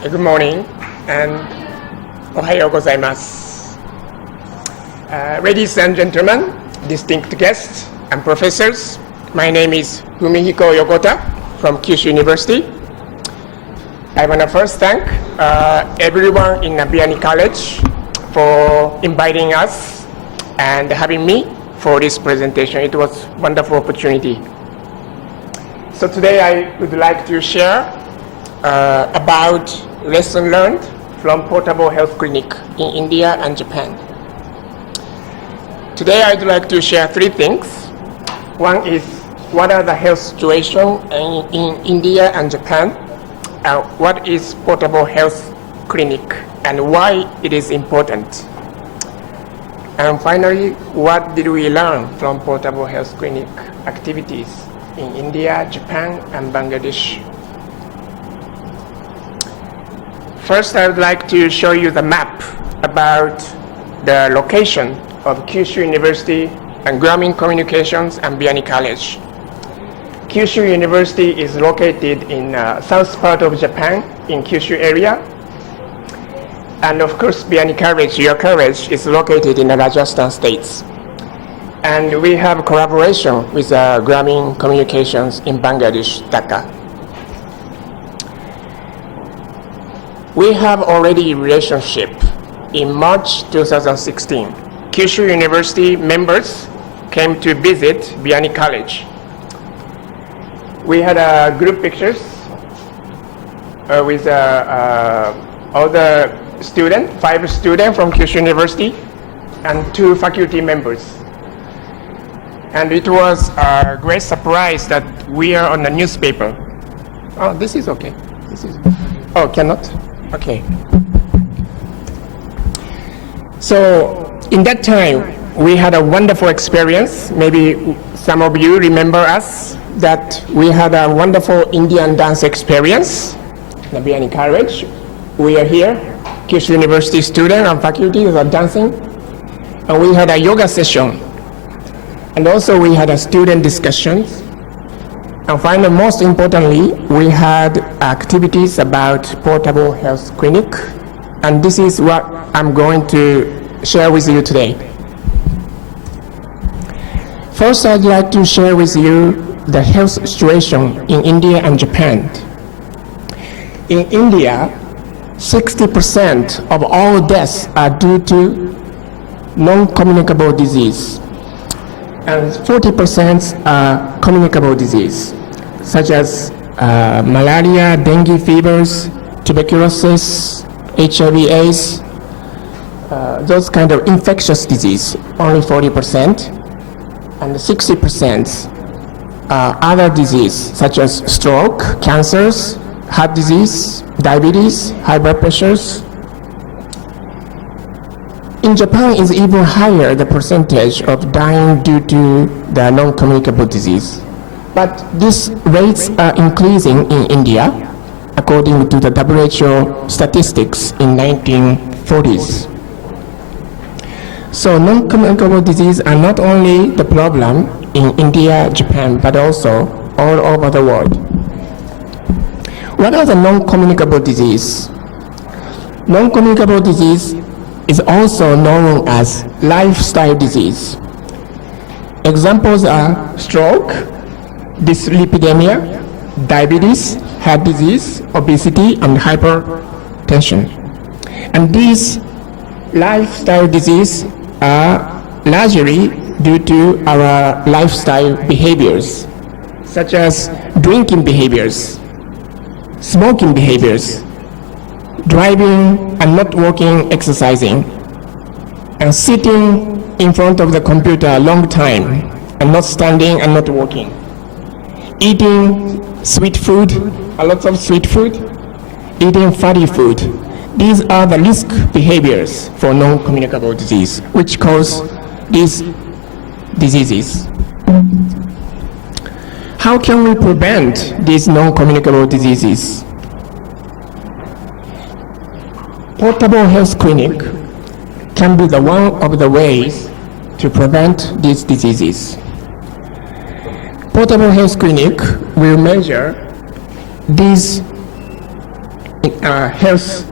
Good morning and ohayo gozaimasu. Ladies and gentlemen, distinct guests and professors, my name is Fumihiko Yokota from Kyushu University. I want to first thank everyone in Nabuyani College for inviting us and having me for this presentation. It was a wonderful opportunity. So today I would like to share about lesson learned from portable health clinic in India and Japan. Today I'd like to share three things. One is what are the health situation in India and Japan? What is portable health clinic and why it is important? And finally, what did we learn from portable health clinic activities in India, Japan, and Bangladesh? First, I would like to show you the map about the location of Kyushu University and Grameen Communications and Biyani College. Kyushu University is located in south part of Japan in Kyushu area. And of course, Biyani College, your college, is located in the Rajasthan states. And we have collaboration with Grameen Communications in Bangladesh, Dhaka. We have already relationship. In March 2016, Kyushu University members came to visit Biyani College. We had group pictures with all the students, 5 students from Kyushu University and 2 faculty members. And it was a great surprise that we are on the newspaper. Oh, this is okay. Oh, cannot? Okay. So in that time, we had a wonderful experience. Maybe some of you remember us that we had a wonderful Indian dance experience. Nabuyani College. We are here, Kyushu University student and faculty are dancing. And we had a yoga session. And also we had a student discussions. And finally, most importantly, we had activities about portable health clinic. And this is what I'm going to share with you today. First, I'd like to share with you the health situation in India and Japan. In India, 60% of all deaths are due to non-communicable disease. And 40% are communicable disease, such as malaria, dengue fevers, tuberculosis, HIV/AIDS, those kind of infectious disease, only 40%, and 60% are other disease, such as stroke, cancers, heart disease, diabetes, high blood pressures. In Japan, is even higher the percentage of dying due to the non-communicable disease. But these rates are increasing in India, according to the WHO statistics in 1940s. So non-communicable disease are not only the problem in India, Japan, but also all over the world. What are the non-communicable disease? Non-communicable disease is also known as lifestyle disease. Examples are stroke, dyslipidemia, diabetes, heart disease, obesity, and hypertension. And these lifestyle diseases are largely due to our lifestyle behaviors, such as drinking behaviors, smoking behaviors, driving and not walking, exercising, and sitting in front of the computer a long time and not standing and not walking, eating sweet food, a lot of sweet food, eating fatty food. These are the risk behaviors for non-communicable disease, which cause these diseases. How can we prevent these non-communicable diseases? Portable health clinic can be the one of the ways to prevent these diseases. Portable health clinic will measure these health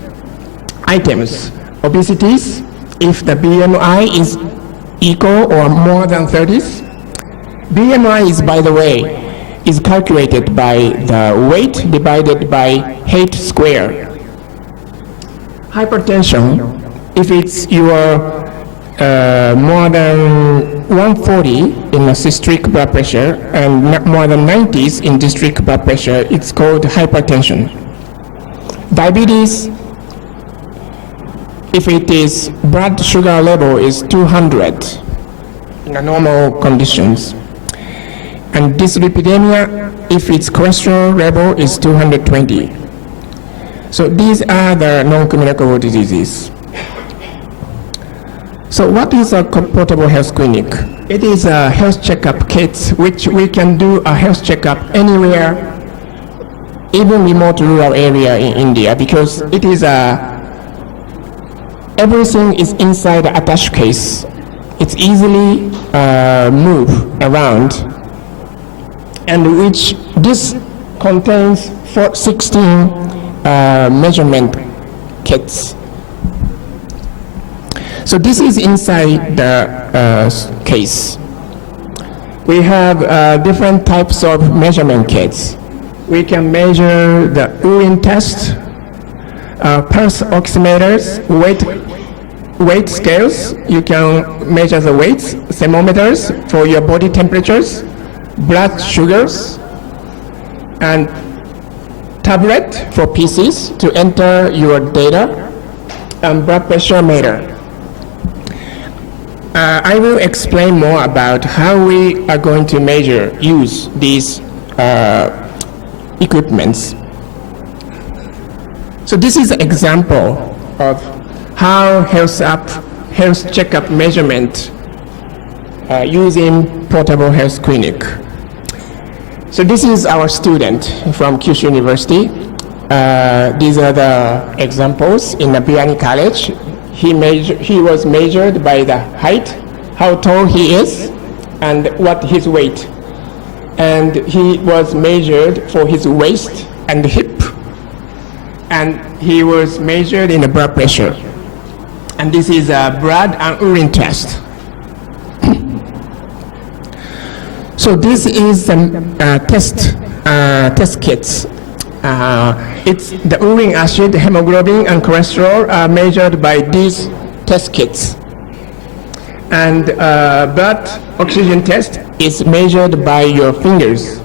items. Obesities, if the BMI is equal or more than 30. BMI is, by the way, is calculated by the weight divided by height square. Hypertension, if it's your more than 140 in the systolic blood pressure and more than 90s in diastolic blood pressure, it's called hypertension. Diabetes, if it is blood sugar level is 200 in the normal conditions. And dyslipidemia, if its cholesterol level is 220. So these are the non-communicable diseases. So what is a portable health clinic? It is a health checkup kit which we can do a health checkup anywhere, even remote rural area in India, because it is everything is inside the attached case. It's easily move around, and which this contains 16 measurement kits. So this is inside the case. We have different types of measurement kits. We can measure the urine test, pulse oximeters, weight scales. You can measure the weights, thermometers for your body temperatures, blood sugars, and tablet for PCs to enter your data, and blood pressure meter. I will explain more about how we are going to use these equipments. So this is an example of how health checkup measurement using portable health clinic. So this is our student from Kyushu University. These are the examples in the Biani College. He was measured by the height, how tall he is, and what his weight. And he was measured for his waist and hip, and he was measured in the blood pressure. And this is a blood and urine test. So this is some test kits. It's the uric acid, hemoglobin, and cholesterol are measured by these test kits. And blood oxygen test is measured by your fingers.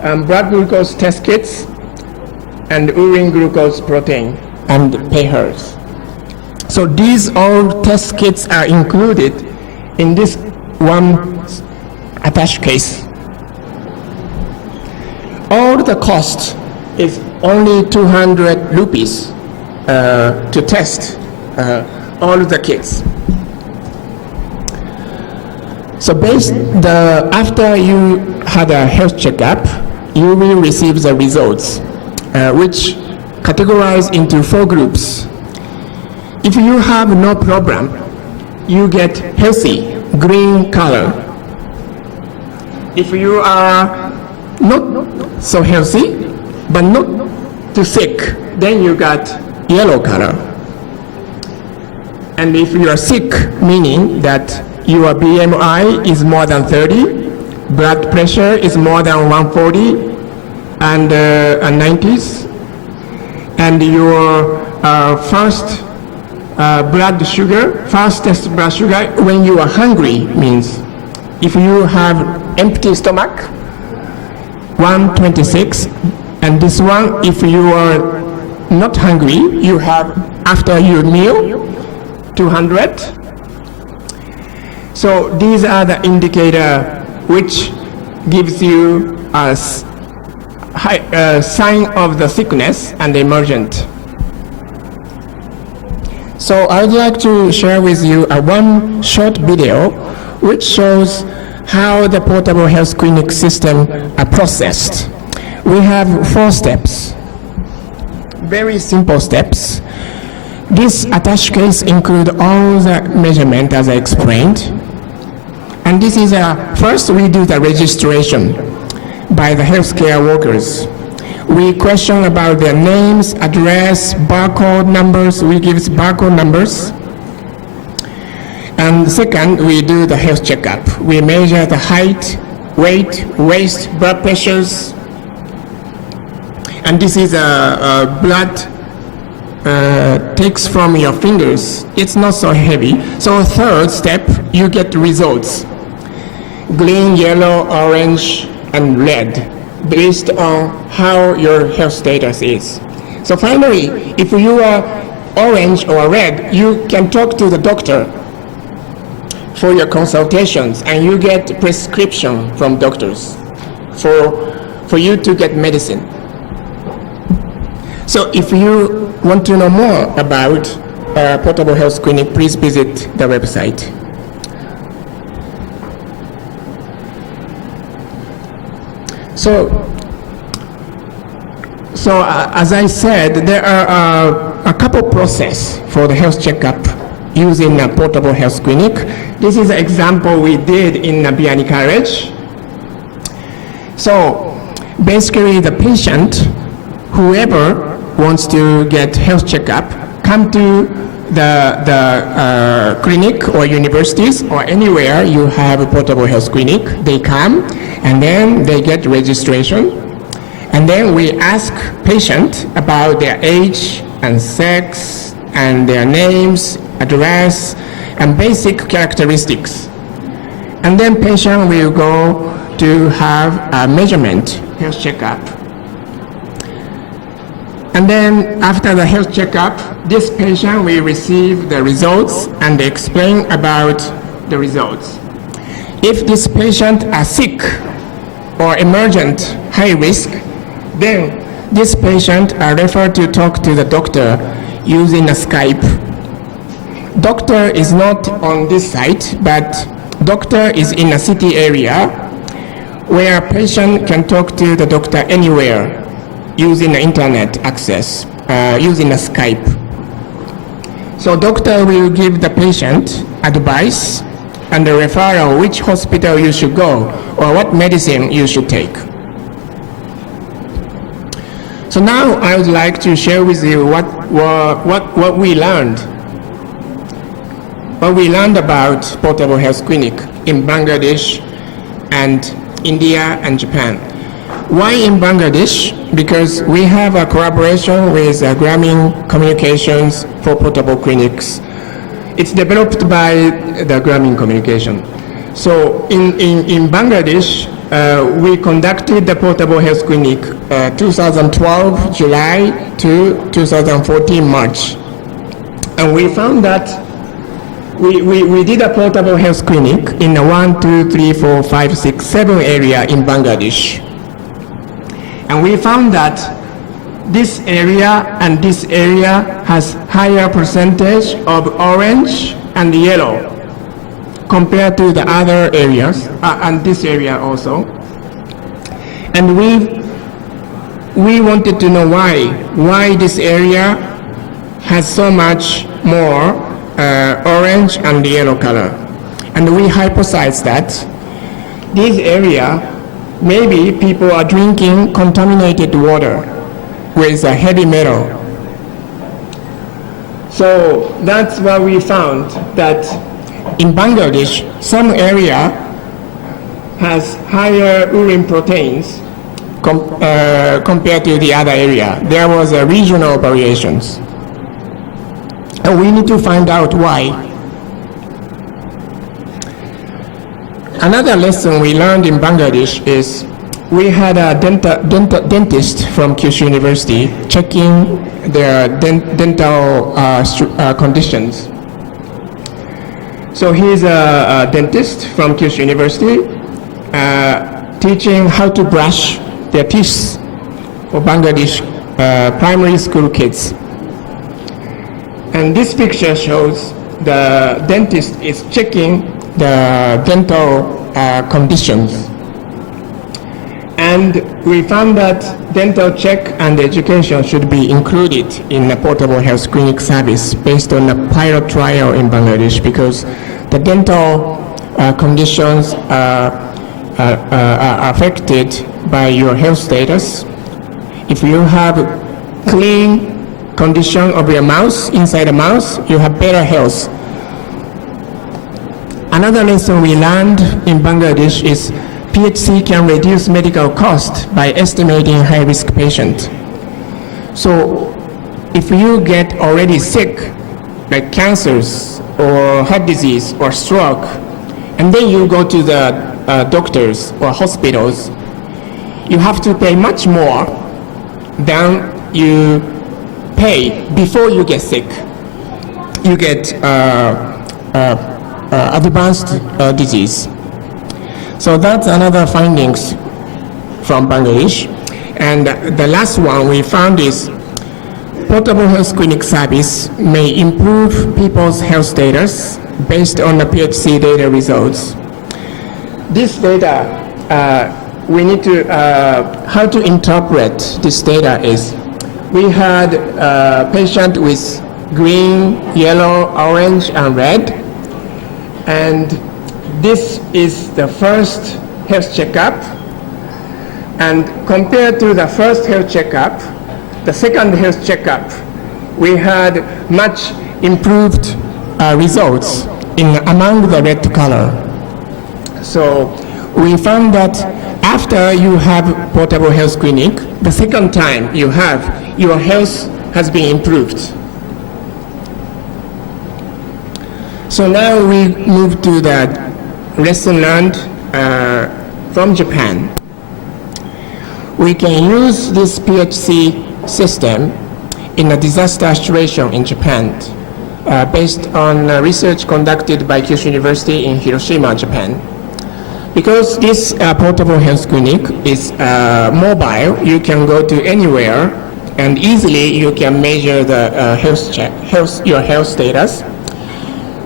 Blood glucose test kits and urine glucose protein and payers. So these all test kits are included in this one attached case. All the cost is only 200 rupees to test all the kits. So after you had a health checkup, you will receive the results, which categorize into 4 groups. If you have no problem, you get healthy, green color. If you are not so healthy, but not too sick, then you got yellow color. And if you are sick, meaning that your BMI is more than 30, blood pressure is more than 140 and 90s, and your fastest blood sugar when you are hungry means if you have empty stomach, 126, and this one, if you are not hungry, you have after your meal, 200. So these are the indicator which gives you a sign of the sickness and emergent. So I would like to share with you one short video which shows how the portable health clinic system are processed. We have 4 steps, very simple steps. This attached case include all the measurement as I explained. And this is first we do the registration by the healthcare workers. We question about their names, address, barcode numbers. We give barcode numbers. And second, we do the health checkup. We measure the height, weight, waist, blood pressures. And this is a blood takes from your fingers. It's not so heavy. So third step, you get results. Green, yellow, orange, and red, based on how your health status is. So finally, if you are orange or red, you can talk to the doctor for your consultations, and you get prescription from doctors for you to get medicine. So if you want to know more about Portable Health Clinic, please visit the website. So as I said, there are a couple processes for the health checkup using a Portable Health Clinic. This is an example we did in Biani College. So basically the patient, whoever wants to get health checkup, come to the clinic or universities or anywhere you have a Portable Health Clinic. They come and then they get registration. And then we ask patient about their age and sex and their names, address, and basic characteristics. And then patient will go to have a measurement, health checkup. And then after the health checkup, this patient will receive the results and explain about the results. If this patient are sick or emergent high risk, then this patient are referred to talk to the doctor using a Skype. Doctor is not on this site, but doctor is in a city area where patient can talk to the doctor anywhere using the internet access, using a Skype. So doctor will give the patient advice and the referral which hospital you should go or what medicine you should take. So now I would like to share with you what we learned. What we learned about Portable Health Clinic in Bangladesh and India and Japan. Why in Bangladesh? Because we have a collaboration with Grameen Communications for portable clinics. It's developed by the Grameen Communication. So in Bangladesh, we conducted the Portable Health Clinic 2012 July to 2014 March. And we found that we did a Portable Health Clinic in a 1, 2, 3, 4, 5, 6, 7 area in Bangladesh. And we found that this area and this area has higher percentage of orange and yellow compared to the other areas, and this area also. And we wanted to know why this area has so much more orange and yellow color. And we hypothesized that this area, maybe people are drinking contaminated water with a heavy metal. So that's what we found, that in Bangladesh, some area has higher urine proteins compared to the other area. There was a regional variations. And we need to find out why. Another lesson we learned in Bangladesh is we had a dentist from Kyushu University checking their dental conditions. So he's a dentist from Kyushu University teaching how to brush their teeth for Bangladesh primary school kids. And this picture shows the dentist is checking the dental conditions. And we found that dental check and education should be included in a Portable Health Clinic service based on a pilot trial in Bangladesh, because the dental conditions are affected by your health status. If you have clean condition of your mouth, inside the mouth, you have better health. Another lesson we learned in Bangladesh is PHC can reduce medical cost by estimating high-risk patients. So if you get already sick, like cancers or heart disease or stroke, and then you go to the doctors or hospitals, you have to pay much more than you pay before you get sick. You get advanced disease. So that's another findings from Bangladesh. And the last one we found is portable health clinic service may improve people's health status based on the PHC data results. This data, we need to, how to interpret this data is, we had a patient with green, yellow, orange, and red, and this is the first health checkup, and compared to the first health checkup, the second health checkup, we had much improved results among the red color. So we found that after you have portable health clinic, the second time you have, your health has been improved. So now we move to the lesson learned from Japan. We can use this PHC system in a disaster situation in Japan based on research conducted by Kyushu University in Hiroshima, Japan. Because this portable health clinic is mobile, you can go to anywhere and easily you can measure the your health status.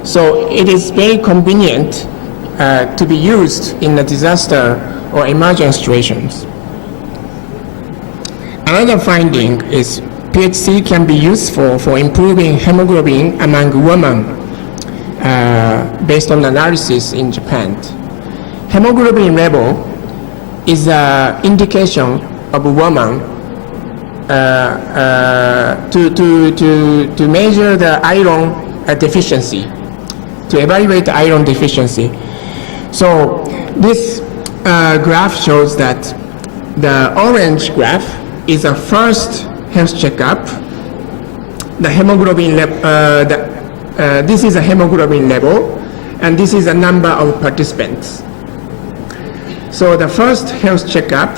So it is very convenient to be used in a disaster or emergency situations. Another finding is PHC can be useful for improving hemoglobin among women based on analysis in Japan. Hemoglobin level is an indication of a woman to measure the iron deficiency, to evaluate the iron deficiency. So this graph shows that the orange graph is a first health checkup. The hemoglobin this is a hemoglobin level, and this is a number of participants. So the first health checkup,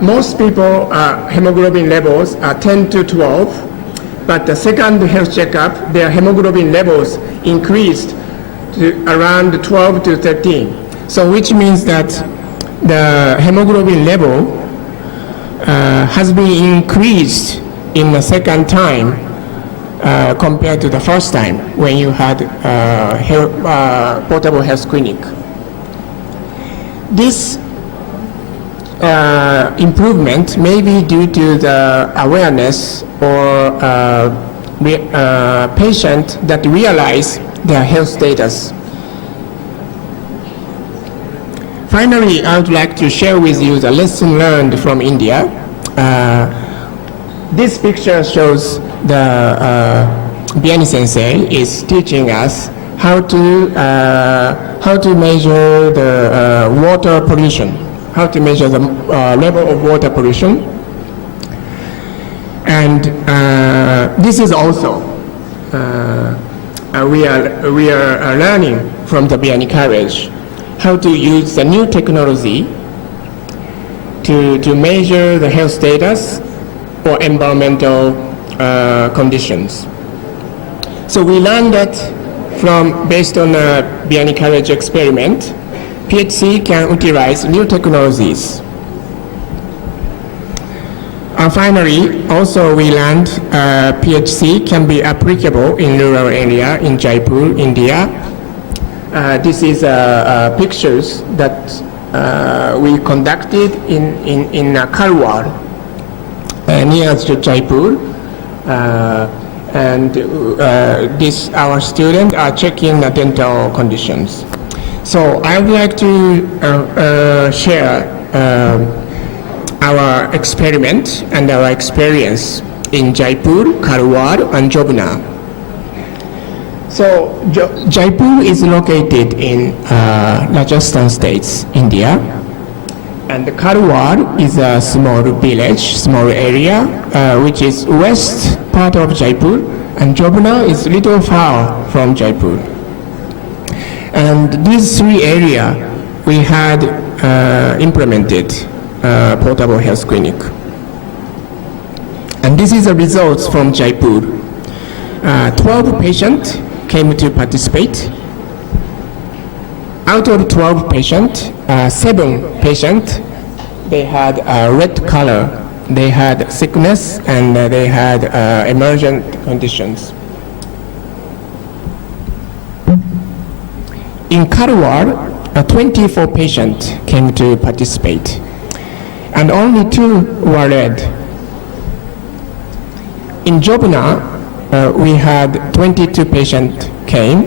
most people hemoglobin levels are 10 to 12, but the second health checkup, their hemoglobin levels increased to around 12 to 13. So which means that the hemoglobin level has been increased in the second time compared to the first time when you had portable health clinic. This improvement may be due to the awareness or patient that realize their health status. Finally, I would like to share with you the lesson learned from India. This picture shows the Biani Sensei is teaching us how to measure the water pollution, how to measure the level of water pollution. And this is also we are learning from the Biani College how to use the new technology to measure the health status or environmental conditions. So we learned that based on a Biani College experiment, PHC can utilize new technologies. And finally, also we learned PHC can be applicable in rural area in Jaipur, India. This is pictures that we conducted in Karwar, near to Jaipur. And our students are checking the dental conditions. So I would like to share our experiment and our experience in Jaipur, Karwar, and Jobna. So Jaipur is located in Rajasthan states, India, and Karwar is a small village, small area, which is west part of Jaipur, and Jobna is little far from Jaipur. And these three areas we had implemented portable health clinic. And this is the results from Jaipur. 12 patients came to participate. Out of 12 patients, 7 patients, they had a red color. They had sickness and they had emergent conditions. In Karwar, 24 patients came to participate, and only 2 were red. In Jobna, we had 22 patients came,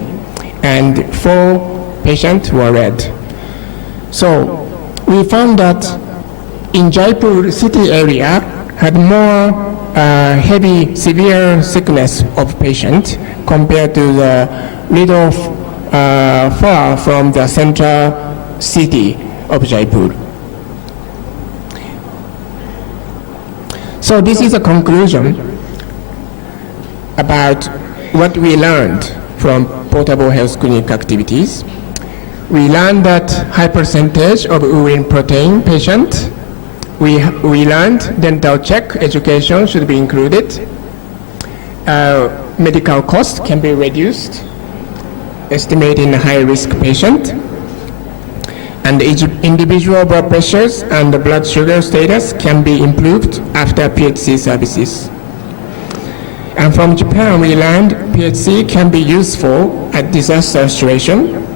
and 4 patients were red. So we found that in Jaipur city area had more heavy, severe sickness of patient compared to the little far from the central city of Jaipur. So this is a conclusion about what we learned from portable health clinic activities. We learned that high percentage of urine protein patient. We learned dental check education should be included. Medical cost can be reduced, estimating high-risk patient, and individual blood pressures and the blood sugar status can be improved after PHC services. And from Japan, we learned PHC can be useful at disaster situation,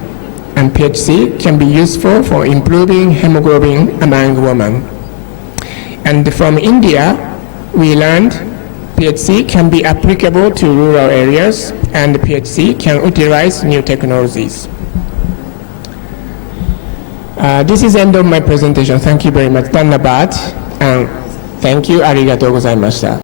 and PHC can be useful for improving hemoglobin among women. And from India, we learned PHC can be applicable to rural areas, and PHC can utilize new technologies. This is the end of my presentation. Thank you very much. Dhanyabad, and thank you. ありがとうございました。